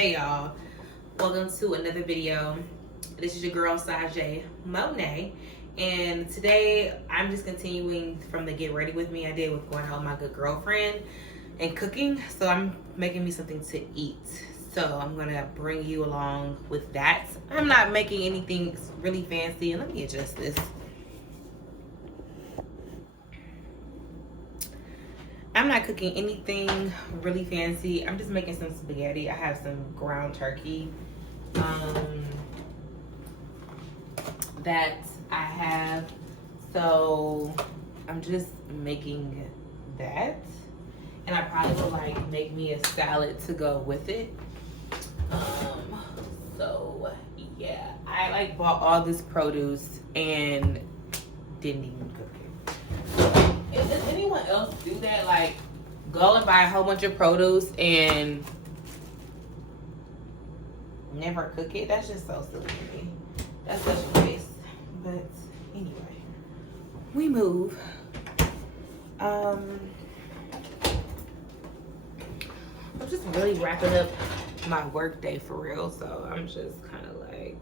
Hey y'all, welcome to another video. This is your girl Sajee Monaí, and today I'm just continuing from the get ready with me I did with going out with my good girlfriend and cooking. So I'm making me something to eat. So I'm gonna bring you along with that. I'm not making anything really fancy, and let me adjust this. I'm not cooking anything really fancy. I'm just making some spaghetti. I have some ground turkey that I have. So I'm just making that. And I probably will like make me a salad to go with it. So yeah, I like bought all this produce and didn't even cook it. Does anyone else do that? Like go and buy a whole bunch of produce and never cook it? That's just so silly to me. That's such a waste. But anyway, we move. I'm just really wrapping up my work day for real, so I'm just kind of like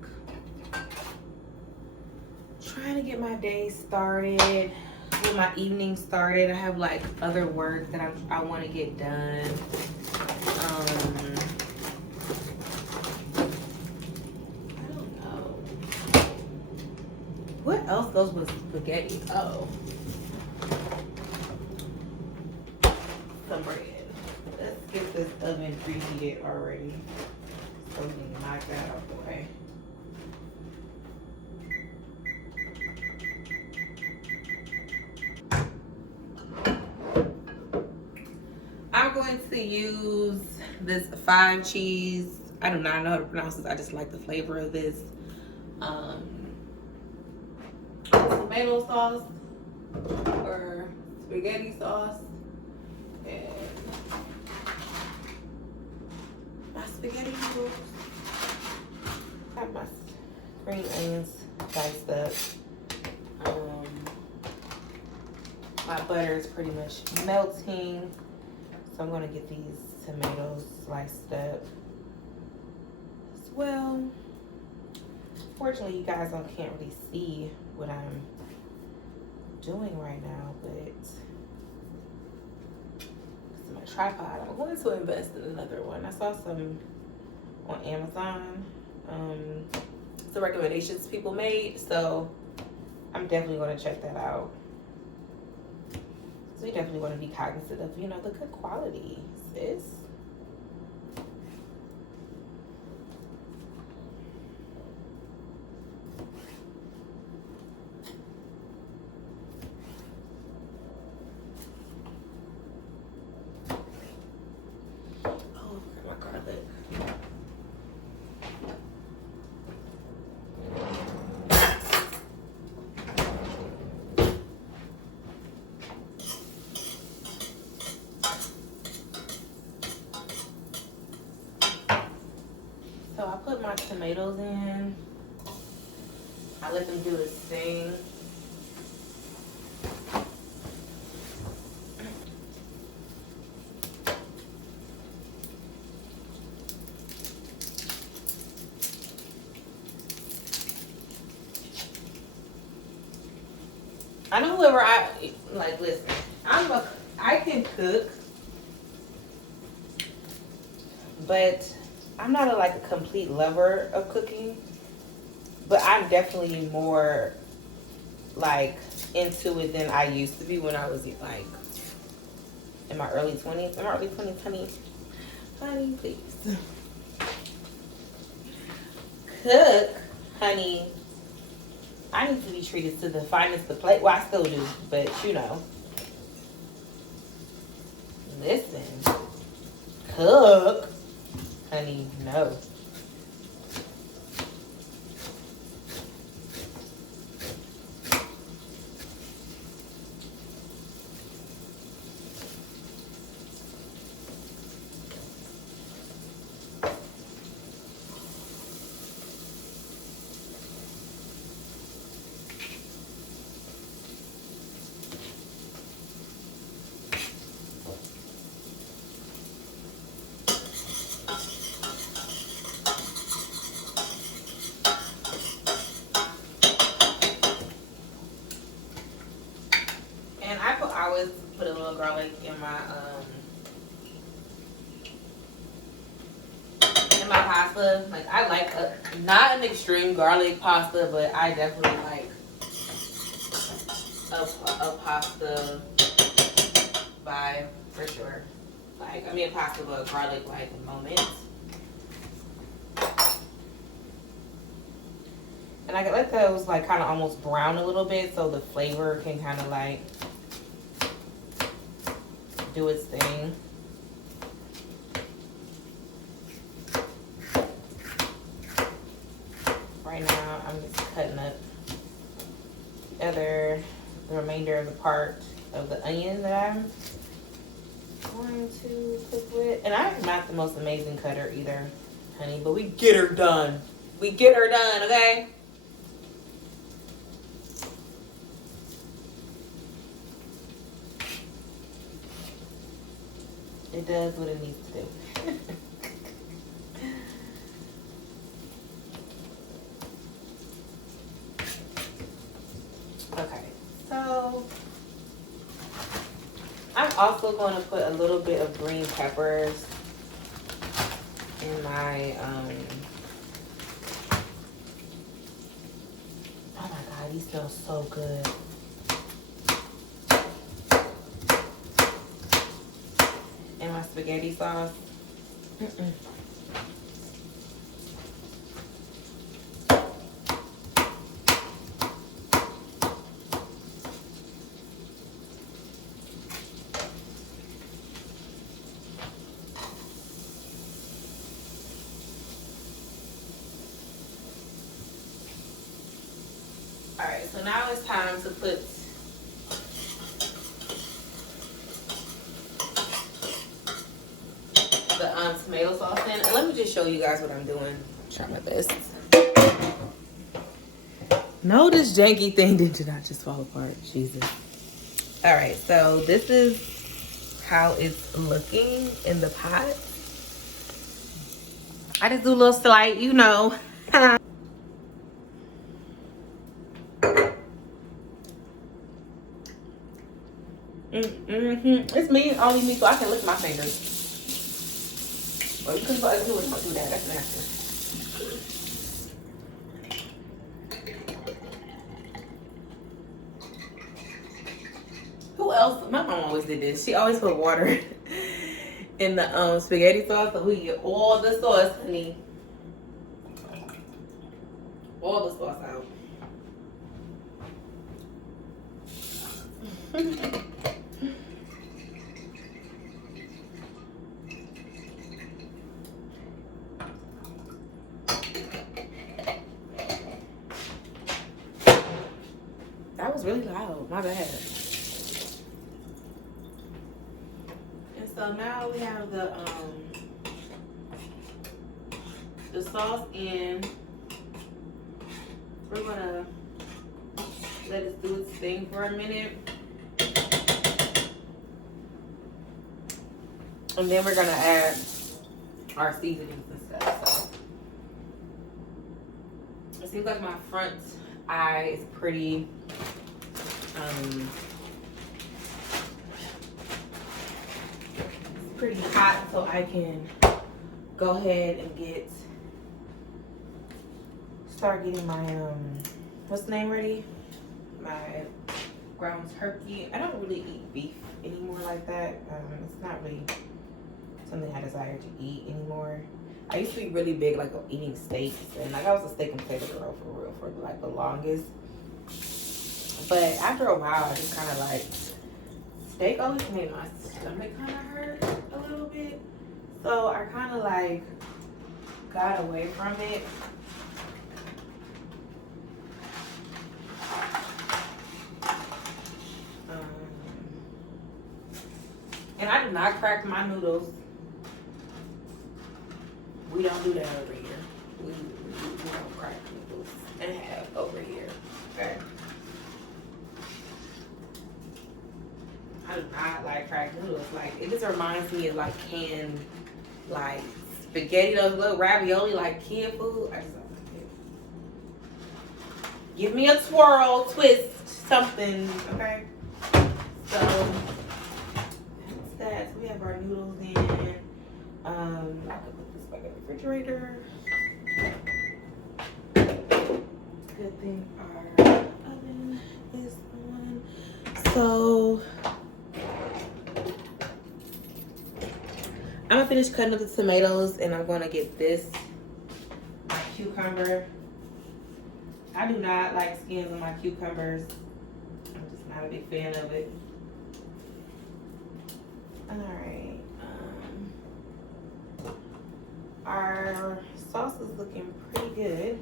trying to get my day started, get my evening started. I have like other work that I want to get done. I don't know what else goes with spaghetti. Oh, some bread. Let's get this oven preheated already so we can knock that out the way. I'm going to use this 5 cheese. I do not know how to pronounce this. I just like the flavor of this. Tomato sauce or spaghetti sauce. And my spaghetti noodles. I have my green onions diced up. My butter is pretty much melting. So I'm gonna get these tomatoes sliced up as well. Fortunately, you guys can't really see what I'm doing right now, but it's my tripod. I'm going to invest in another one. I saw some on Amazon, some recommendations people made, so I'm definitely going to check that out. So you definitely want to be cognizant of, you know, the good quality, sis. Oh, my garlic. So I put my tomatoes in. I let them do its thing. I know whoever listen, I can cook, but I'm not a complete lover of cooking, but I'm definitely more like into it than I used to be when I was like in my early 20s. In my early 20s, honey, please. Cook, honey. I need to be treated to the finest of plate. Well, I still do, but you know. Listen. Cook. Honey, no. pasta. Like, I like not an extreme garlic pasta, but I definitely like a pasta vibe for sure. Like, I mean, a pasta but garlic like moment. And I let those like kind of almost brown a little bit so the flavor can kind of like do its thing. Right now, I'm just cutting up the remainder of the part of the onion that I'm going to cook with. And I'm not the most amazing cutter either, honey, but we get her done. We get her done, okay? It does what it needs to do. Okay, so I'm also going to put a little bit of green peppers in my, oh my God, these smell so good. And my spaghetti sauce. Alright, so now it's time to put the tomato sauce in. And let me just show you guys what I'm doing. Try my best. No, this janky thing did not just fall apart. Jesus. Alright, so this is how it's looking in the pot. I just do a little slight, you know. It's me, only me, so I can lick my fingers. Well, you couldn't do it. Don't do that. That's nasty. Who else? My mom always did this. She always put water in the spaghetti sauce so we get all the sauce, honey. All the sauce out. That was really loud. My bad. And so now we have the sauce in. We're gonna let it do its thing for a minute. And then we're gonna add our seasonings and stuff. So it seems like my front eye is pretty pretty hot, so I can go ahead and start getting my what's the name ready? My ground turkey. I don't really eat beef anymore like that. It's not really something I desire to eat anymore. I used to be really big like eating steaks, and like I was a steak and potato girl for real for like the longest. But after a while, I just kind of like steak always made my stomach kind of hurt a little bit, so I kind of like got away from it. And I did not crack my noodles. We don't do that over here. We don't crack noodles and have over here. Okay. I do not like cracked noodles. Like, it just reminds me of like canned, like spaghetti, those little ravioli, like kid food. I just don't like it. Give me a twirl, twist, something, okay? So that's that. So we have our noodles in. I can put this back in the refrigerator. Good thing our oven is on. So I'm gonna finish cutting up the tomatoes, and I'm gonna get this cucumber. I do not like skins on my cucumbers. I'm just not a big fan of it. All right. Our sauce is looking pretty good.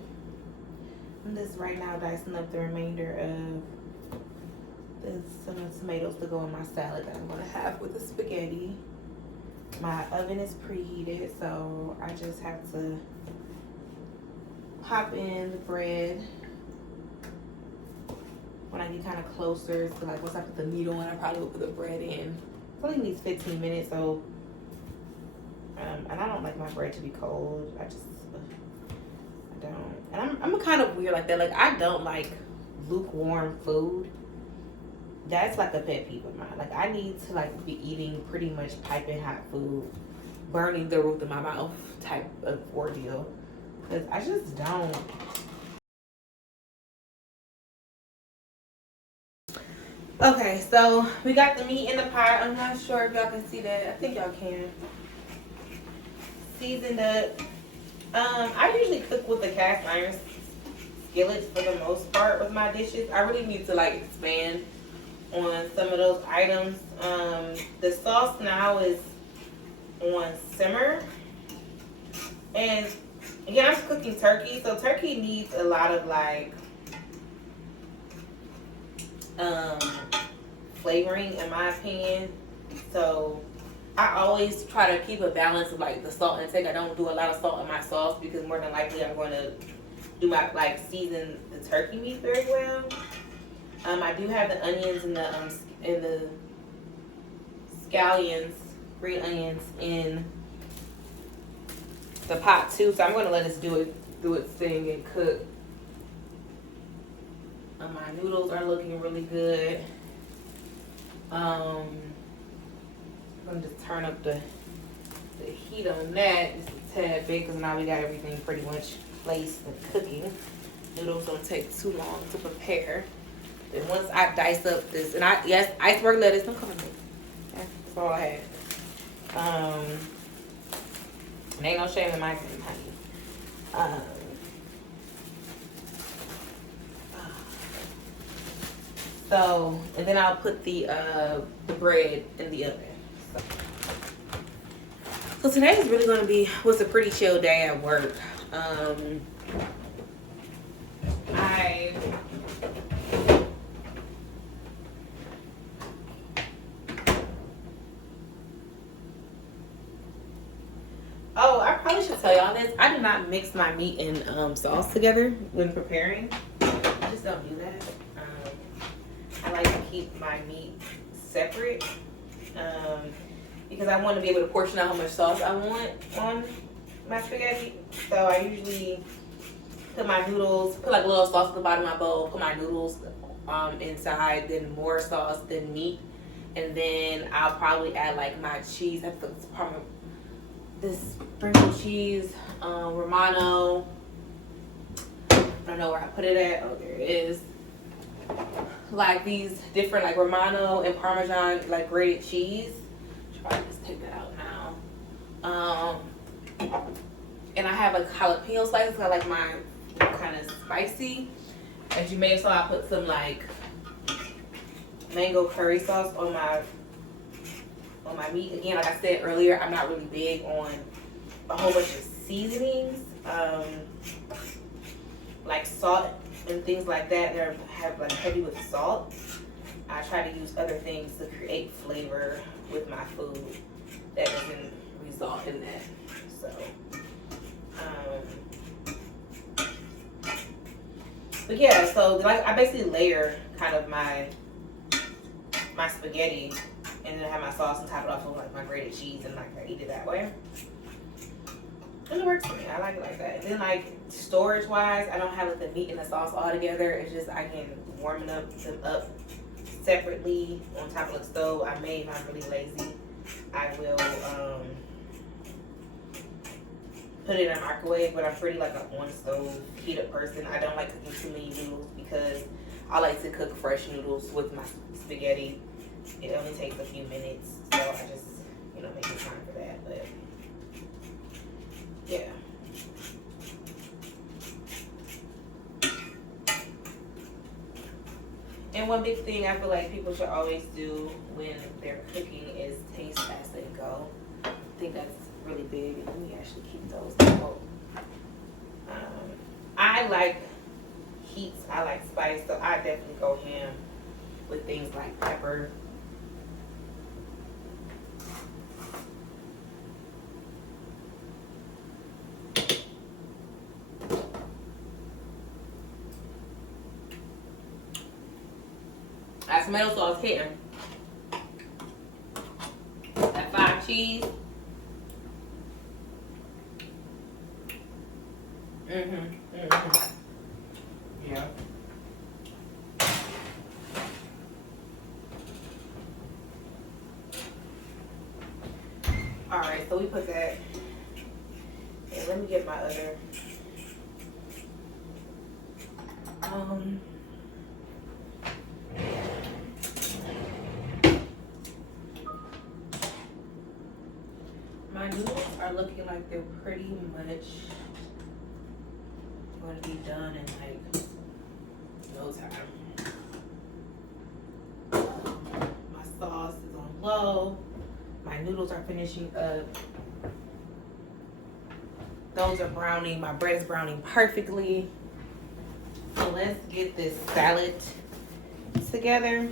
I'm just right now dicing up the remainder of some of the tomatoes to go in my salad that I'm gonna have with the spaghetti. My oven is preheated, so I just have to pop in the bread when I get kind of closer to, like, once I put the meat on, I probably will put the bread in. It only needs 15 minutes, so and I don't like my bread to be cold. I don't. And I'm kind of weird like that. Like, I don't like lukewarm food. That's like a pet peeve of mine. Like, I need to like be eating pretty much piping hot food, burning the roof of my mouth type of ordeal. Because I just don't. Okay, so we got the meat in the pot. I'm not sure if y'all can see that. I think y'all can. Seasoned up. I usually cook with the cast iron skillets for the most part with my dishes. I really need to like expand on some of those items. The sauce now is on simmer, and again, I'm cooking turkey, so turkey needs a lot of like flavoring, in my opinion. So I always try to keep a balance of like the salt intake. I don't do a lot of salt in my sauce because more than likely I'm going to do my like season the turkey meat very well. I do have the onions and the scallions, green onions in the pot too. So I'm going to let this do its thing and cook. My noodles are looking really good. I'm going to just turn up the heat on that just a tad bit, because now we got everything pretty much placed and cooking. Noodles don't take too long to prepare. Then once I dice up this, and yes, iceberg lettuce, don't cover me. That's all I had. And ain't no shame in my game, honey. So, and then I'll put the bread in the oven. So today is really going to be, was a pretty chill day at work. I probably should tell y'all this. I do not mix my meat and sauce together when preparing. I just don't do that. I like to keep my meat separate because I want to be able to portion out how much sauce I want on my spaghetti. So I usually put my noodles, put like a little sauce at the bottom of my bowl, put my noodles inside, then more sauce, then meat. And then I'll probably add like my cheese. I put this sprinkled cheese, Romano. I don't know where I put it at. Oh, there it is. Like these different like Romano and Parmesan like grated cheese. Should probably just take that out now. And I have like jalapeno slices. I like mine kind of spicy. As you may have saw, I put some like mango curry sauce on my meat. Again, like I said earlier, I'm not really big on a whole bunch of seasonings, like salt and things like that. They're like heavy with salt. I try to use other things to create flavor with my food that doesn't result in that. So, but yeah, so like I basically layer kind of my spaghetti, and then I have my sauce and top it off with like my grated cheese, and like I eat it that way. And it works for me. I like it like that. And then like storage wise, I don't have like the meat and the sauce all together. It's just I can warm them up separately on top of the stove. I may, if I'm really lazy, I will put it in a microwave, but I'm pretty like a on stove heated person. I don't like cooking too many noodles because I like to cook fresh noodles with my spaghetti. It only takes a few minutes, so I just, you know, make the time for that. But yeah. And one big thing I feel like people should always do when they're cooking is taste as they go. I think that's really big. Let me actually keep those out. I like heat, I like spice, so I definitely go ham with things like pepper. That tomato sauce hitting. That 5 cheese. Yeah. All right, so we put that. And let me get my other. My noodles are looking like they're pretty much going to be done in like no time. My sauce is on low. My noodles are finishing up. Those are browning. My bread is browning perfectly. So let's get this salad together.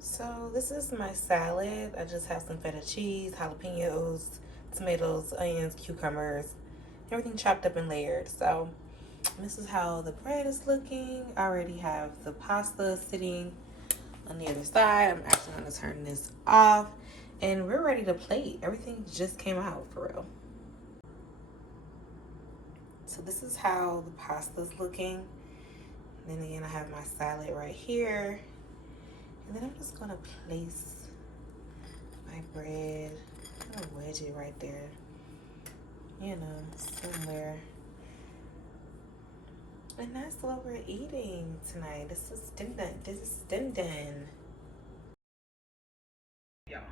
So this is my salad. I just have some feta cheese, jalapenos, tomatoes, onions, cucumbers, everything chopped up and layered. So this is how the bread is looking. I already have the pasta sitting on the other side. I'm actually gonna turn this off and we're ready to plate. Everything just came out for real. So this is how the pasta's looking. And then again, I have my salad right here. And then I'm just gonna place my bread. I'm gonna wedge it right there, you know, somewhere. And that's what we're eating tonight. This is din din. This is din din. Y'all,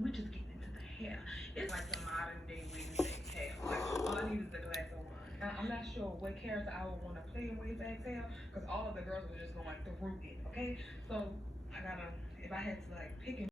we just getting into the hair. It's like the modern day wave back tail. Like, all I need is the glass of wine. I'm not sure what character I would want to play in wave back tail because all of the girls were just going through it. Okay, so I gotta, if I had to like pick and